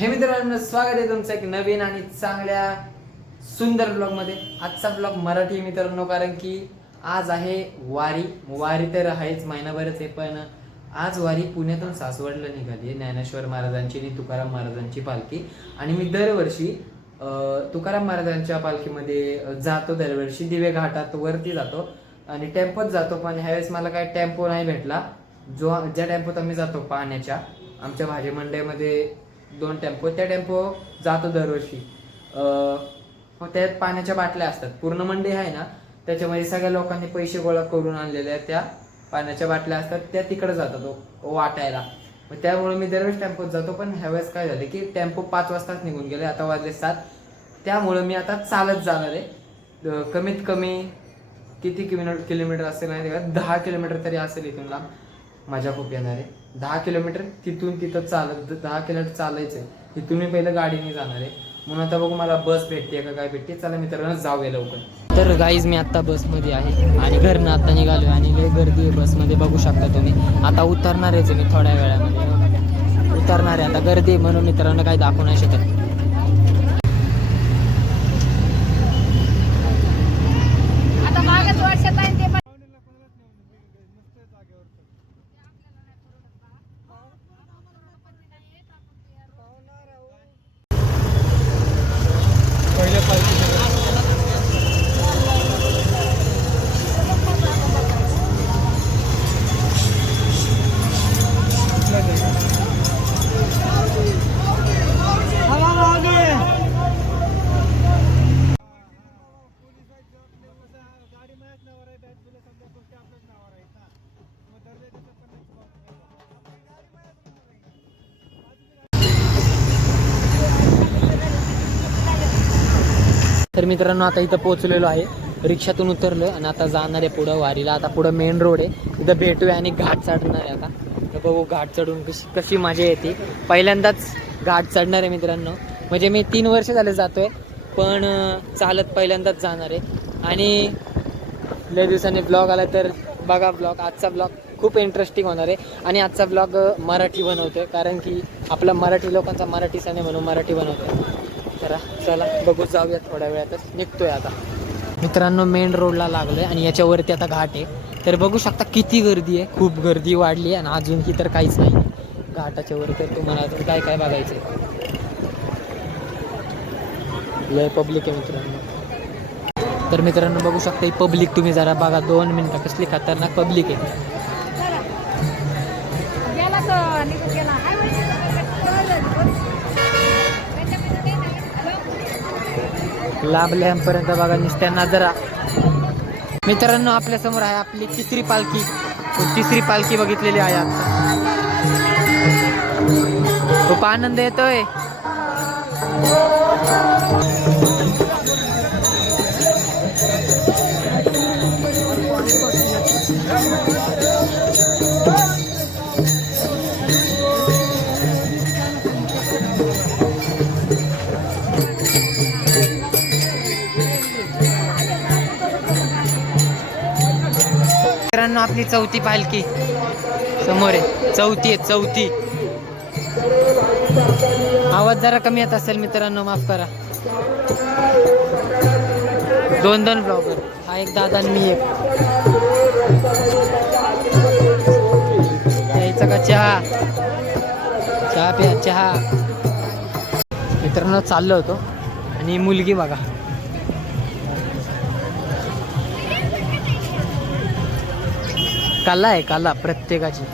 हे मित्रांनो, स्वागत आहे तुमचं एक नवीन आणि चांगल्या सुंदर ब्लॉग मध्ये। आजचा ब्लॉग मराठी मित्रांनो, कारण की आज आहे वारी तर आहेच, महिनाभरच आहे, पण आज वारी पुण्यातून सासवडला निघाली आहे। ज्ञानेश्वर महाराजांची आणि तुकाराम महाराजांची पालखी। आणि मी दरवर्षी तुकाराम महाराजांच्या पालखीमध्ये जातो, दरवर्षी दिवे घाटात वरती जातो आणि टेम्पोत जातो, पण ह्यावेळेस मला काय टेम्पो नाही भेटला। ज्या टेम्पोत आम्ही जातो पाण्याच्या, आमच्या भाजी मंडईमध्ये 2 टेम्पो, त्या टेम्पो जातो दरवर्षी। त्यात पाण्याच्या बाटल्या असतात, पूर्ण मंडई आहे ना, त्याच्यामध्ये सगळ्या लोकांनी पैसे गोळा करून आणलेल्या त्या पाण्याच्या बाटल्या असतात, त्या तिकडे जातात वाटायला। मग त्यामुळे मी दरवेळेस टेम्पोत जातो, पण ह्यावेळेस काय झालं की टेम्पो 5 वाजताच निघून गेले, आता वाजले 7। त्यामुळे मी आता चालत जाणार आहे। कमीत कमी किती किलोमीटर असेल नाही, 10 किलोमीटर तरी असेल इथून लांब। मजा खूप येणार आहे। 10 किलोमीटर तिथून तिथं चालत, 10 किलोमीटर चालायचंय। तिथून मी पहिलं गाडीने जाणार आहे, म्हणून आता बघू मला बस भेटते का काय भेटते। चला मित्रांनो, जाऊया लवकर। तर गाईज, मी आता बसमध्ये आहे आणि घरनं आता निघालो आणि लय गर्दी आहे बसमध्ये, बघू शकता तुम्ही। आता उतरणार आहे मी थोड्या वेळामध्ये, उतरणार आहे आता। गर्दी म्हणून मित्रांनो काही दाखवू नाही शकत। तर मित्रांनो, आता इथं पोहोचलेलो आहे, रिक्षातून उतरलो आणि आता जाणार आहे पुढं वारीला। आता पुढं मेन रोड आहे, तिथं भेटूया आणि घाट चढणार आहे आता। तर बघू घाट चढून कशी मजा येते। पहिल्यांदाच घाट चढणार आहे मित्रांनो, म्हणजे मी 3 वर्ष झाले जातोय, पण चालत पहिल्यांदाच जाणार आहे। आणि लय दिवसांनी ब्लॉग आला तर बघा ब्लॉग, आजचा ब्लॉग खूप इंटरेस्टिंग होणार आहे। आणि आजचा ब्लॉग मराठी बनवतोय, कारण की आपला मराठी लोकांचा मराठी सण आहे म्हणून मराठी बनवतोय। तर चला बघू, जाऊया थोड्या वेळातच निघतोय आता। मित्रांनो, मेन रोडला लागलोय आणि याच्यावरती आता घाट आहे। तर बघू शकता किती गर्दी आहे, खूप गर्दी वाढली आहे आणि अजूनही तर काहीच नाही घाटाच्या वर। तर तुम्हाला अजून काय काय बघायचं आहे, लय पब्लिक आहे मित्रांनो। तर मित्रांनो, बघू शकता ही पब्लिक तुम्ही जरा बघा, 2 मिनिटं कसली खतरनाक पब्लिक आहे। लांबल्यापर्यंत बघा नुसत्या नजरा। मित्रांनो, आपल्या समोर आहे आपली तिसरी पालखी, तिसरी पालखी बघितलेली आहे आता। खूप आनंद येतोय। मित्रांनो, आपली चौथी पालखी समोर आहे, चौथी। आवाज जरा कमी येत असेल मित्रांनो, माफ करा। 2 ब्लॉगर, हा एक दादा आणि मी एक। यायचा का चहा? चहा प्या, चहा। मित्रांनो, चाललो होतो आणि मुलगी बघा, कला आहे, कला प्रत्येकाची,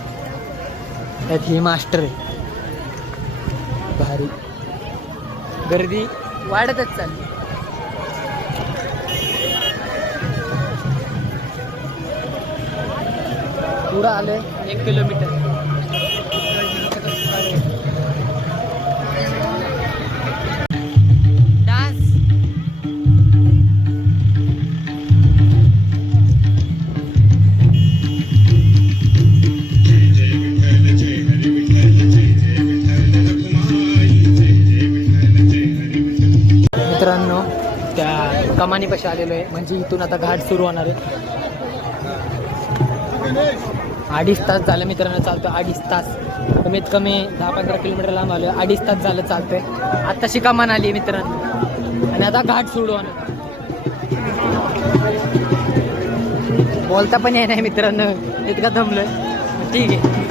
त्यात ही मास्टर आहे। भारी गर्दी वाढतच चालली। पुढं आलोय 1 किलोमीटर। मित्रांनो, त्या कमानीपाशी आलेलो आहे, म्हणजे इथून आता घाट सुरू होणार आहे। 2.5 तास झाले मित्रांनो, चालतो 2.5 तास। कमीत कमी 10-15 किलोमीटर लांब आलो. 2.5 तास झालं चालतंय. आत्ताशी कमान आली मित्रांनो आणि आता घाट सोडू. बोलता पण येणार मित्रांनो, इतका दमलोय. ठीक आहे.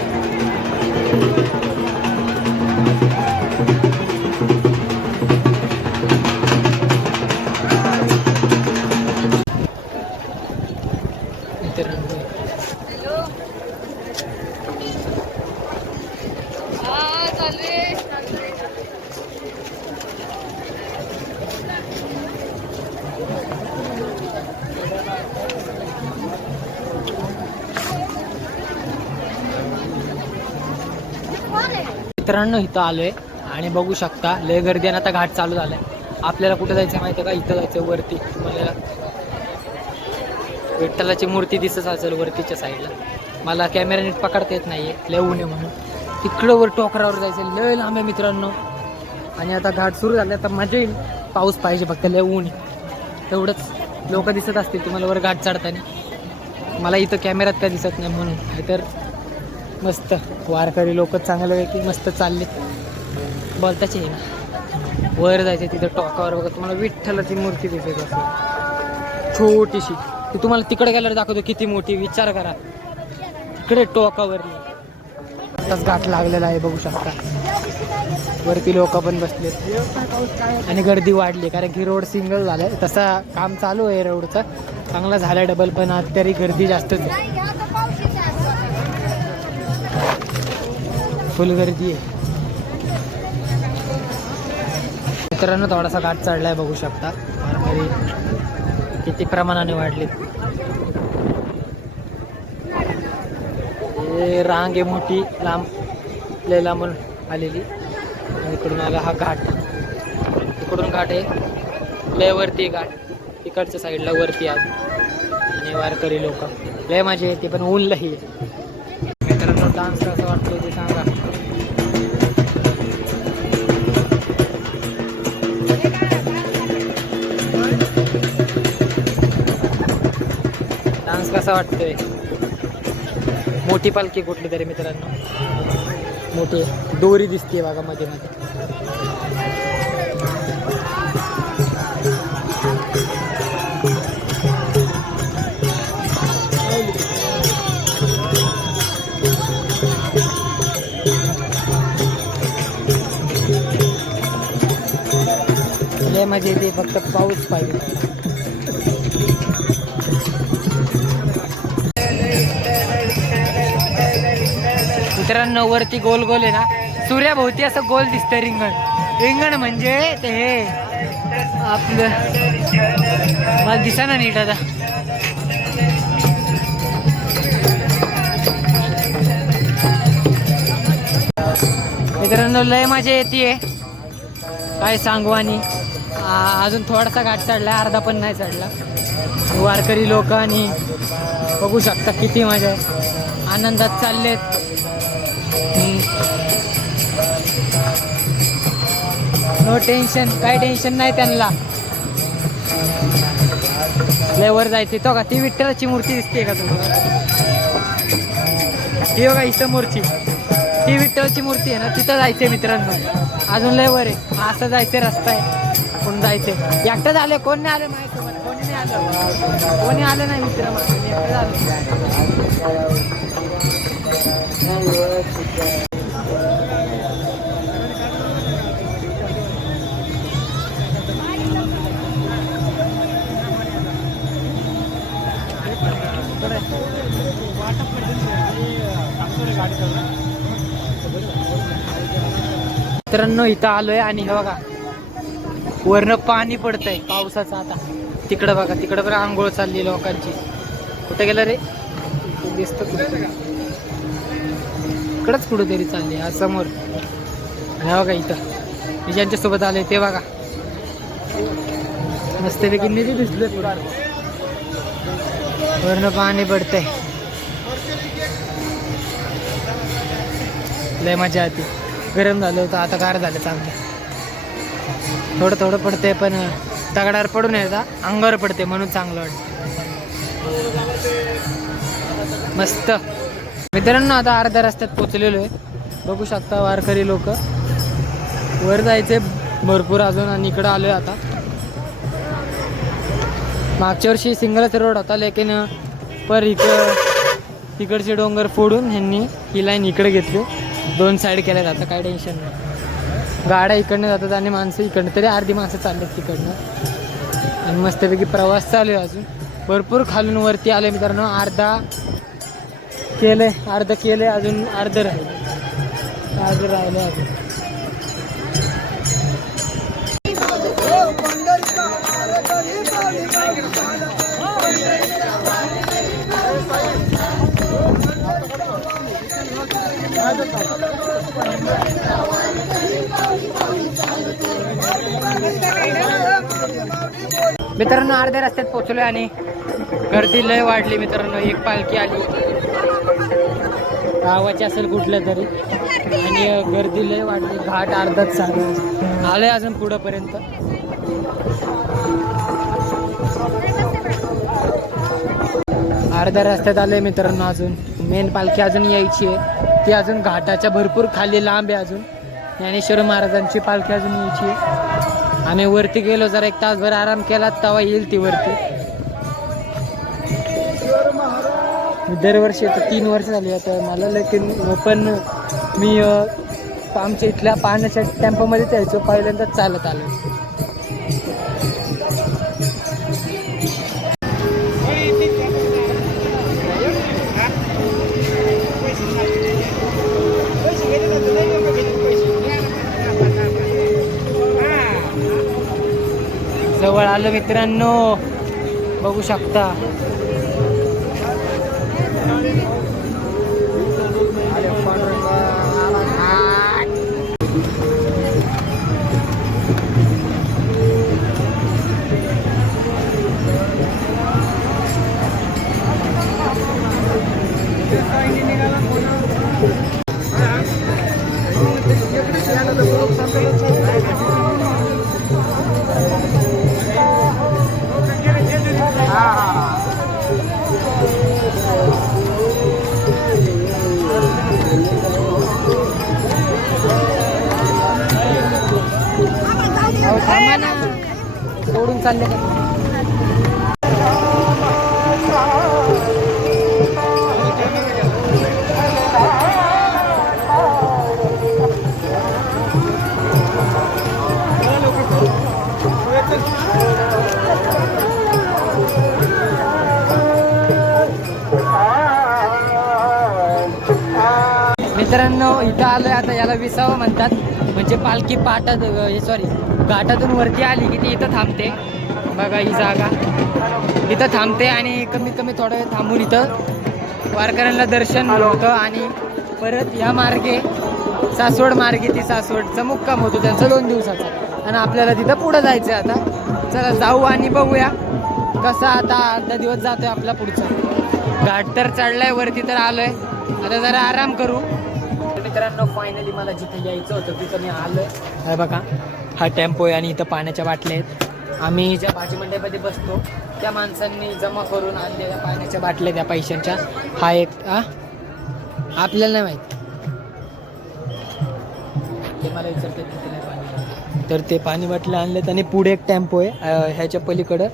मित्रांनो इथं आलोय आणि बघू शकता लय गर्दी आणि आता घाट चालू झालाय. आपल्याला कुठे जायचं माहिती आहे का? इथं जायचं वरती. मला विठ्ठलाची मूर्ती दिसत असेल वरतीच्या साईडला. मला कॅमेरा नीट पकडता येत नाहीये, लय ऊन आहे म्हणून. तिकडं वर टोकरावर जायचं, लय लांब आहे मित्रांनो. आणि आता घाट सुरू झाले, आता मजा येईल. पाऊस पाहिजे फक्त, लय ऊन आहे. तेवढंच लोक दिसत असतील तुम्हाला वर घाट चढताना. मला इथं कॅमेऱ्यात काय दिसत नाही म्हणून. नाहीतर मस्त वारकरी लोक चांगल्यापैकी मस्त चालले. बोलताच आहे ना, वर जायचं तिथं टोकावर बघा तुम्हाला विठ्ठलाची मूर्ती दिसत असेल छोटीशी. ती तुम्हाला तिकडे गेल्यावर दाखवतो किती मोठी. विचार करा, तिकडे टोकावर आताच घाट लागलेला आहे बघू शकता. वरती लोक पण बसलेत आणि गर्दी वाढली कारण की रोड सिंगल झालाय. तसा काम चालू आहे रोडचं, चांगला झालाय डबल, पण आज तरी गर्दी जास्तच आहे. फुल गर्दी आहे मित्रांनो. थोडासा घाट चढलाय बघू शकता. वारकरी किती प्रमाणाने वाढले. रांग आहे मोठी, लांब लय लांबून आलेली. इकडून आला हा घाट. इकडून घाट आहे, लय वरती घाट. तिकडच्या साईडला वरती आज आणि वारकरी लोक लय मजा येते, पण ऊन लई आहे. मित्रांनो डान्स कसा वाटतो ते सांगा. डान्स कसा वाटतोय. मोठी पालखी कुठली तरी मित्रांनो, मोठी दोरी दिसते बघा मध्ये मध्ये. लय मजा येते, फक्त पाऊस पाहिजे. मित्रांनो वरती गोल गोल आहे ना, सूर्याभोवती असं गोल दिसतं रिंगण. रिंगण म्हणजे ते हे आपलं, मला दिसा ना नीट आता. मित्रांनो लय मजा येते, काय सांगू. आणि अजून थोडासा घाट चढला, अर्धा पण नाही चढला. वारकरी लोक आणि बघू शकता किती मजा आहे, आनंदात चाललेत. नो टेन्शन, काय टेन्शन नाही त्यांना. लय वर जायचे. तो का ती विठ्ठलाची मूर्ती दिसते का तुम्हाला? ही बघा ही समोरची, ती विठ्ठलाची मूर्ती आहे ना, तिथं जायचंय मित्रांनो. अजून लय वर आहे, असं जायचं रस्ता आहे. कोण जायचंय, एकटं झालं. कोण नाही आलं माझ्यासोबत, कोणी नाही आलं, कोणी आलं नाही मित्र. एकटं झालं. मित्रांनो इथं आलोय आणि हे बघा वरनं पाणी पडतंय पावसाचं. आता तिकडं बघा, तिकडं बरं आंघोळ चालली लोकांची. कुठे गेलं रे दिसत, इकडंच कुठेतरी चालली आज समोर. आणि बघा इथं मी ज्यांच्या सोबत आलोय ते बघा मस्तपैकी निधी दिसले. वरनं पाणी पडतंय, लय मजा येते. गरम झालं होतं, आता गार झालं चांगलं. थोडं थोडं पडते पण दगडावर पडून येतं, अंगावर पडते म्हणून चांगलं वाटतं. मस्त मित्रांनो आता अर्ध्या रस्त्यात पोचलेलो आहे बघू शकता वारकरी लोक. वर जायचे भरपूर अजून आणि इकडं आलोय आता. मागच्या वर्षी सिंगलच रोड होता लेकिन पर तिकडचे डोंगर फोडून ह्यांनी ही लाईन इकडे घेतली. 2 साईड केल्या जातं, काय टेन्शन नाही. गाड्या इकडनं जातात आणि माणसं इकडनं, तरी अर्धी माणसं चालतात तिकडनं. आणि मस्तपैकी प्रवास चालू आहे अजून. भरपूर खालून वरती आले मित्रांनो. अर्ध केलंय अजून अर्ध राहिले अजून. मित्रांनो अर्ध्या रस्त्यात पोहोचलोय आणि गर्दी लय वाढली मित्रांनो. एक पालखी आली गावाची असेल कुठलं तरी आणि गर्दी लय वाढली. घाट अर्धाच चालू आलंय अजून पुढंपर्यंत. अर्ध्या रस्त्यात आले मित्रांनो. अजून मेन पालखी अजून यायची आहे. ती अजून घाटाच्या भरपूर खाली लांब आहे. अजून ज्ञानेश्वर महाराजांची पालखी अजून यायची आहे. आम्ही वरती गेलो, जरा 1 तासभर आराम केला तेव्हा येईल ती वरती. दरवर्षी आता 3 वर्ष झाली आता मला, लेकिन पण मी आमच्या इथल्या पाण्याच्या टेम्पोमध्येच यायचो. पहिल्यांदाच चालत आलो. जवळ आलं मित्रांनो, बघू शकता. सोडून चालले का? मित्रांनो इथं आलोय आता. याला विसावं म्हणतात. म्हणजे पालखी घाटातून वरती आली की ती इथं थांबते. बघा ही जागा इथं थांबते आणि कमीत कमी थोडं वेळ थांबून इथं वारकऱ्यांना दर्शन होतं. आणि परत या मार्गे सासवड मार्गे ती सासवडचा मुक्काम होतो त्यांचा 2 दिवसाचा. आणि आपल्याला तिथं पुढं जायचं आहे. आता चला जाऊ आणि बघूया कसा आता अर्धा दिवस जातोय आपला पुढचा. घाट तर चढलाय, वरती तर आलोय. आता जरा आराम करू. मित्रांनो फायनली मला जिथे यायचं होतं तिथं मी आलोय. हे बघा हा टेम्पो आहे आणि इथं पाण्याच्या बाटल्या आहेत. आम्ही ज्या भाजी मंडईमध्ये बसतो त्या माणसांनी जमा करून आणलेल्या पाण्याच्या बाटल्या त्या पैशांच्या. हा एक आपल्याला नाही माहिती, ते मला विचारतात किती नाही पाणी. तर ते पाणी बाटल्या आणलेत आणि पुढे एक टेम्पो आहे ह्याच्या पलीकडं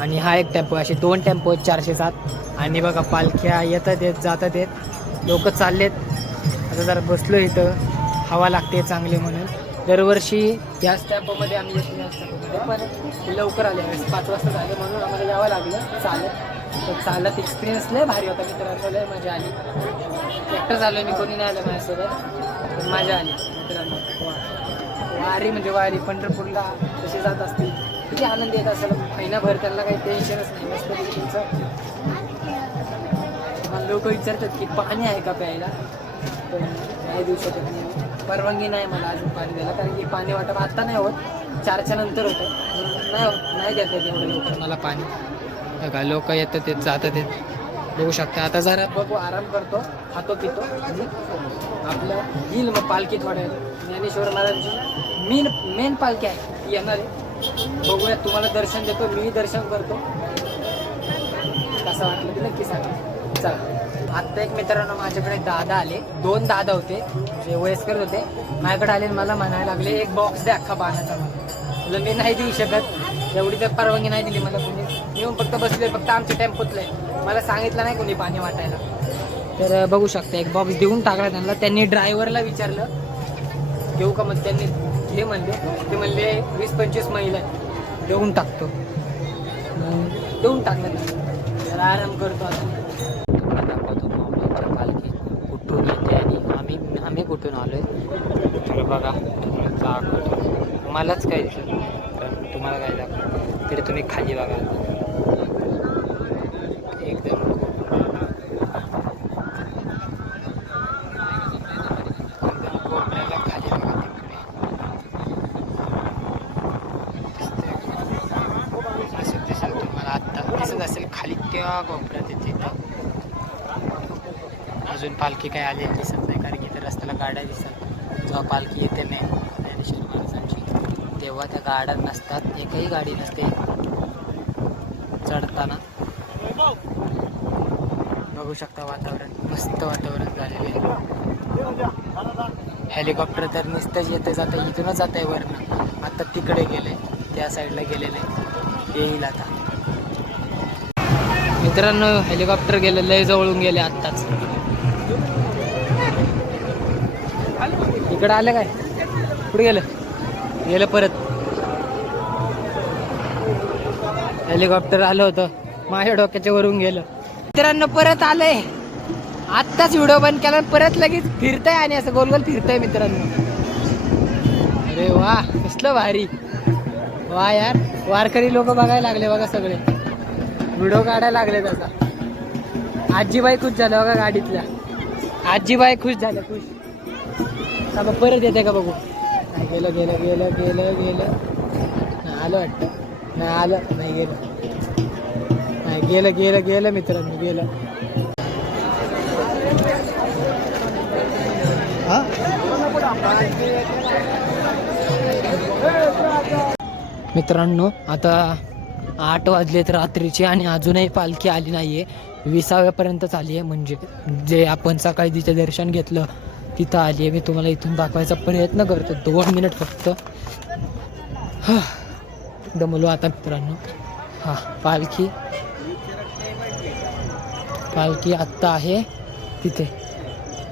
आणि हा एक टेम्पो आहे. असे 2 टेम्पो आहेत 407. आणि बघा पालख्या येतात येत जातात येत, लोक चाललेत. आता जरा बसलो इथं, हवा लागते चांगली म्हणून. दरवर्षी याच टेम्पोमध्ये आम्ही येतो याच टेम्पोमध्ये, पण लवकर आले 5 वाजता झाले म्हणून आम्हाला यावं लागलं चालत. तर चालत एक्सपिरियन्स लय भारी होता मित्रांनो, लय मजा आली. एकटंच आलो मी, कोणी नाही आलं माझ्यासोबत, पण मजा आली मित्रांनो. वारी म्हणजे वारी पंढरपूरला कसे जात असतील, किती आनंद येत असेल. महिनाभर त्यांना काही टेन्शनच नाही, मस्त तुमचं. मला लोक विचारतात की पाणी आहे का प्यायला, पण नाही देऊ शकत नाही, परवानगी नाही मला अजून पाणी द्यायला. कारण की पाणी वाटप आत्ता नाही होत, 4च्या नंतर होतं. नाही देत आहेत एवढं लवकर मला पाणी. बघा लोक येतात येत जातात येत, बघू शकता. आता जरा बघू, आराम करतो, खातो पितो आणि आपलं येईल मग पालखी थोड्या. ज्ञानेश्वर महाराजांची मेन पालखी आहे येणार आहे. बघूया, तुम्हाला दर्शन देतो, मी दर्शन करतो. कसं वाटलं ते नक्की सांगा. चला. आत्ता एक मित्रांनो माझ्याकडे दादा आले, 2 दादा होते जे वयस्कर होते, माझ्याकडे आले मला म्हणायला लागले एक बॉक्स द्या अख्खा पाण्याचा. मला मी नाही देऊ शकत, एवढी तर परवानगी नाही दिली मला कोणी. येऊन फक्त बसले, फक्त आमचे टेम्पोतले, मला सांगितलं नाही कोणी पाणी वाटायला. तर बघू शकता एक बॉक्स देऊन टाकला त्यांना. त्यांनी ड्रायव्हरला विचारलं घेऊ का, मग त्यांनी हे म्हणले, ते म्हणले 20-25 महिला देऊन टाकतो. देऊन टाकलं तर आराम करतो. आता तुम्हाला दाखवतो माऊलींच्या पालखी कुठून येते आणि आम्ही कुठून आलोय. तर बघा तुम्हाला दाखवतो, मलाच काय दिसत कारण तुम्हाला काय दाखवतो तरी तुम्ही खाली बघा. एकदम कोपऱ्याला खाली बघा तिकडे असं दिसेल तुम्हाला, आत्ता दिसत असेल खाली त्या कोपऱ्यात तिथं. अजून पालखी काय आलेली दिसत नाही कारण की इथं रस्त्याला गाड्या दिसतात. जेव्हा पालखी येते नाही ज्ञानेश्वर महाराजांची तेव्हा त्या गाड्या नसतात, एकही गाडी नसते चढताना. बघू शकता वातावरण, मस्त वातावरण झालेलं आहे. हेलिकॉप्टर तर नुसतंच येते जातं, इथूनच जात आहे वरनं. आता तिकडे गेले, त्या साईडला गेलेले, येईल आता. मित्रांनो हेलिकॉप्टर गेलं, लय जवळून गेले आत्ताच. इकडं आलं काय, कुठे गेलं परत. हेलिकॉप्टर आलं होतं माझ्या डोक्याच्या वरून गेलं. मित्रांनो परत आलंय, आत्ताच व्हिडिओ बंद केला, परत लगेच फिरतंय आणि असं गोल गोल फिरतंय मित्रांनो. अरे वा कसलं भारी, वा यार. वारकरी लोक बघायला लागले बघा, सगळे व्हिडिओ काढायला लागले. तसा आजीबाई खुश झाल्या बघा, गाडीतल्या आजीबाई खुश झाल्या, खुश. का परत येते का बघू. गेलं गेलं गेलं गेलं गेलं नाही आलं वाटतं, नाही आलं, नाही गेलं, नाही गेलं गेलं गेलं मित्रांनो गेलं. मित्रांनो आता 8 वाजलेत रात्रीचे आणि अजूनही पालखी आली नाहीये. 20व्यापर्यंतच आली आहे, म्हणजे जे आपण सकाळी तिचे दर्शन घेतलं तिथं आली आहे. मी तुम्हाला इथून दाखवायचा प्रयत्न करतो, 2 मिनिट फक्त. दमलो आता मित्रांनो. हा पालखी आत्ता आहे तिथे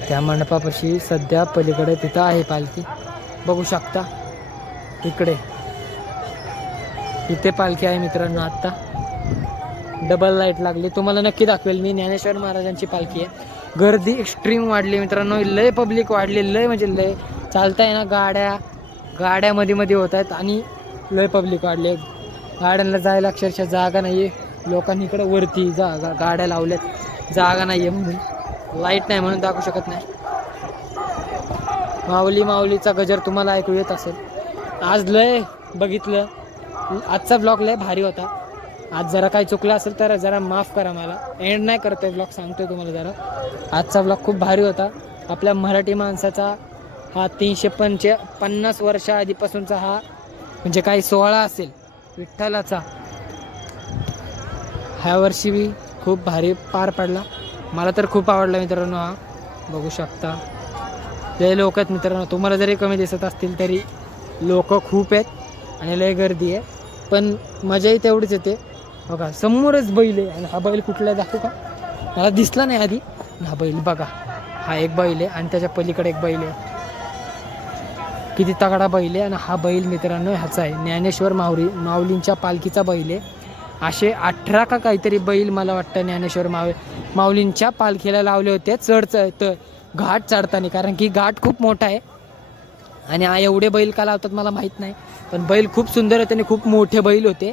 त्या मंडपापाशी, सध्या पलीकडे तिथं आहे पालखी. बघू शकता इथे पालखी आहे मित्रांनो. आत्ता डबल लाईट लागली, तुम्हाला नक्की दाखवेल मी. ज्ञानेश्वर महाराजांची पालखी आहे. गर्दी एक्स्ट्रीम वाढली मित्रांनो, लय पब्लिक वाढली, लय म्हणजे लय. चालताय ना गाड्या मध्ये होत आहेत आणि लय पब्लिक वाढले. गाड्यांना जायला अक्षरशः जागा नाही आहे. लोकांनी इकडे वरती गाड्या लावल्यात, जागा नाही आहे म्हणून, लाईट नाही म्हणून दाखवू शकत नाही. माऊलीचा गजर तुम्हाला ऐकू येत असेल. आज लय बघितलं, आजचा ब्लॉग लय भारी होता. आज जरा काही चुकलं असेल तर जरा माफ करा, मला एंड नाही करतोय ब्लॉग, सांगतोय तुम्हाला जरा. आजचा ब्लॉग खूप भारी होता. आपल्या मराठी माणसाचा हा 350 वर्षा आधीपासूनचा हा म्हणजे काही सोहळा असेल विठ्ठलाचा, ह्या वर्षी बी खूप भारी पार पडला. मला तर खूप आवडला मित्रांनो. हा बघू शकता लय लोक आहेत मित्रांनो. तुम्हाला जरी कमी दिसत असतील तरी लोक खूप आहेत आणि लय गर्दी आहे, पण मजाही तेवढीच येते. बघा समोरच बैल आहे, आणि हा बैल कुठला दाखवू का, मला दिसला नाही आधी. हा बैल बघा, हा एक बैल आहे आणि त्याच्या पलीकडे एक बैल आहे. किती तगडा बैल आहे. आणि हा बैल मित्रांनो ह्याचा आहे, ज्ञानेश्वर माऊलींच्या पालखीचा बैल आहे. असे 18 का काहीतरी बैल मला वाटतं ज्ञानेश्वर माऊलींच्या पालखीला लावले होते घाट चढताना, कारण की घाट खूप मोठा आहे. आणि एवढे बैल का लावतात मला माहीत नाही, पण बैल खूप सुंदर होते आणि खूप मोठे बैल होते.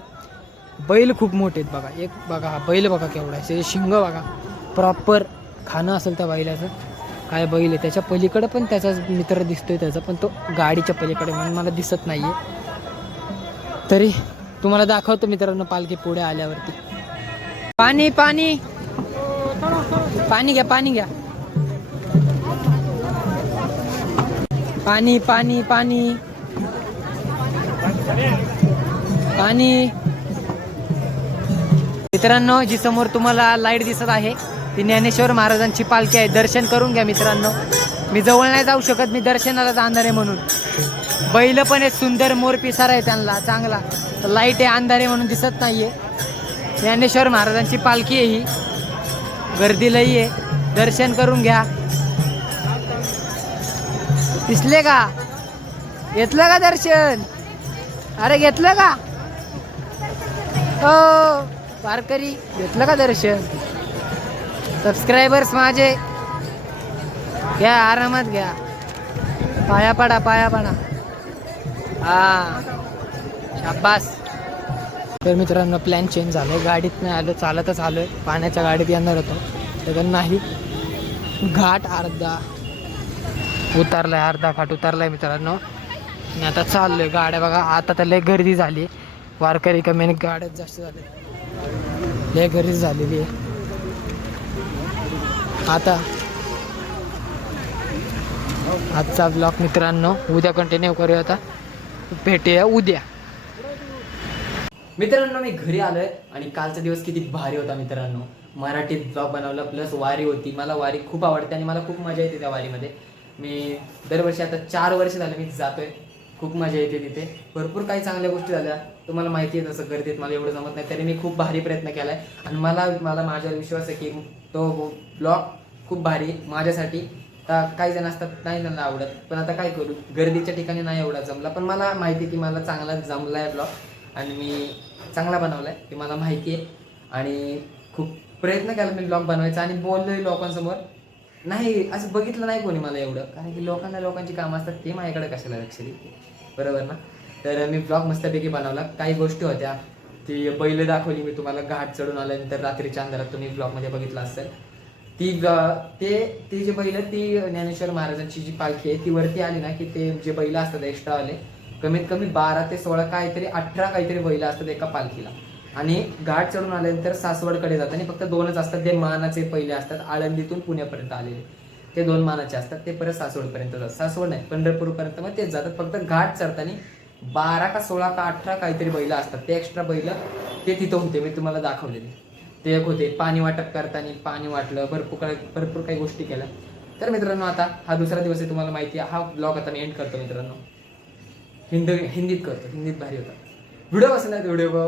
बैल खूप मोठे आहेत बघा. एक बघा हा बैल बघा केवढा आहे, त्याचे शिंग बघा, प्रॉपर खाणं असेल त्या बैलाचं. काय बैल आहे, त्याच्या पलीकडे पण त्याचा मित्र दिसतोय त्याचा, पण तो गाडीच्या पलीकडे म्हणून मला दिसत नाही आहे. तरी तुम्हाला दाखवतो मित्रांनो पालखी पुढे आल्यावरती. पाणी पाणी पाणी घ्या, पाणी घ्या, पाणी पाणी पाणी पाणी. मित्रांनो जी समोर तुम्हाला लाईट दिसत आहे ती ज्ञानेश्वर महाराजांची पालखी आहे. दर्शन करून घ्या मित्रांनो. मी जवळ नाही जाऊ शकत, मी दर्शनाला जाणार आहे म्हणून. बैल पण आहेत सुंदर, मोर पिसार आहे त्यांना चांगला. लाईट आहे, अंधारे म्हणून दिसत नाहीये. ज्ञानेश्वर महाराजांची पालखी आहे ही. गर्दी लई आहे, दर्शन करून घ्या. दिसले का? घेतलं का दर्शन? अरे घेतलं का? हो वारकरी, घेतलं का दर्शन? सबस्क्रायबर्स माझे घ्या, आरामात घ्या. पाया पडा, पाया पडा. हा शाबास. तर मित्रांनो प्लॅन चेंज झालं. गाडीत नाही आलो, चालतच आलो. पाण्याच्या गाडीत येणार होतो तर नाही. घाट अर्धा उतरलाय, अर्धा घाट उतरलाय मित्रांनो. आणि आता चाललोय. गाड्या बघा, आता तर लय गर्दी झाली. वारकरी कमी आणि गाड्यात जास्त झाले. लय गर्दी झालेली आहे. आता आजचा ब्लॉग मित्रांनो उद्या कंटिन्यू करूया. आता भेटूया उद्या. मित्रांनो मी घरी आलोय आणि कालचा दिवस किती भारी होता मित्रांनो. मराठीत ब्लॉग बनवला, प्लस वारी होती. मला वारी खूप आवडते आणि मला खूप मजा येते त्या वारीमध्ये. मी दरवर्षी आता 4 वर्ष झाले मी जातोय. खूप मजा येते तिथे. भरपूर काही चांगल्या गोष्टी झाल्या. तुम्हाला माहिती आहे तसं गर्दीत मला एवढं जमत नाही, तरी मी खूप भारी प्रयत्न केला आहे. आणि मला माझ्यावर विश्वास आहे की तो ब्लॉग खूप भारी माझ्यासाठी. आता काही जण असतात नाही त्यांना आवडत, पण आता काय करू, गर्दीच्या ठिकाणी नाही एवढा जमला. पण मला माहिती आहे की मला चांगला जमला आहे ब्लॉग आणि मी चांगला बनवला आहे हे मला माहिती आहे. आणि खूप प्रयत्न केला मी ब्लॉग बनवायचा आणि बोललोय लोकांसमोर. नाही असं बघितलं नाही कोणी मला एवढं, कारण की लोकांची कामं असतात, ते माझ्याकडे कशाला लक्ष देते, बरोबर ना. तर मी ब्लॉग मस्तपैकी बनवला. काही गोष्टी होत्या, ती बैल दाखवली मी तुम्हाला. घाट चढून आल्यानंतर रात्रीच्या अंधारात तुम्ही ब्लॉगमध्ये बघितलं असेल. ती जे बैल, ती ज्ञानेश्वर महाराजांची जी पालखी आहे ती वरती आली ना की ते जे बैल असतात एक्स्ट्रावाले, कमीत कमी 12 ते 16 काहीतरी 18 काहीतरी बैल असतात एका पालखीला. आणि घाट चढून आल्यानंतर सासवडकडे जातात आणि फक्त 2च असतात. ते मानाचे पहिले असतात, आळंदीतून पुण्यापर्यंत आलेले ते 2 मानाचे असतात. ते परत सासवडपर्यंत जातात. सासवड नाही, पंढरपूरपर्यंत मग तेच जातात. फक्त घाट चढताना 12 का 16 का 18 काहीतरी बैल असतात. ते एक्स्ट्रा बैल ते तिथं होते, मी तुम्हाला दाखवलेले. ते एक होते. पाणी वाटप करताना पाणी वाटलं, भरपूर काही गोष्टी केल्या. तर मित्रांनो आता हा दुसरा दिवस आहे, तुम्हाला माहिती आहे. हा ब्लॉग आता मी एंड करतो मित्रांनो. हिंदीत करतो, हिंदीत भारी होता. वीडियो पसंद है तो वीडियो को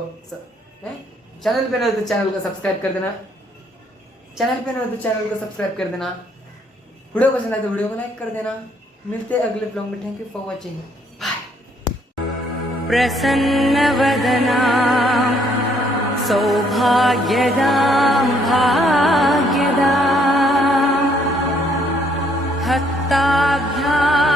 चैनल पे नहीं तो चैनल को सब्सक्राइब कर देना. चैनल पे नहीं तो चैनल को सब्सक्राइब कर देना. वीडियो पसंद है तो वीडियो को लाइक कर देना. मिलते हैं अगले ब्लॉग में. Thank you for watching. प्रसन्न वदना सौभाग्यदां भाग्यदां हस्ताभ्यां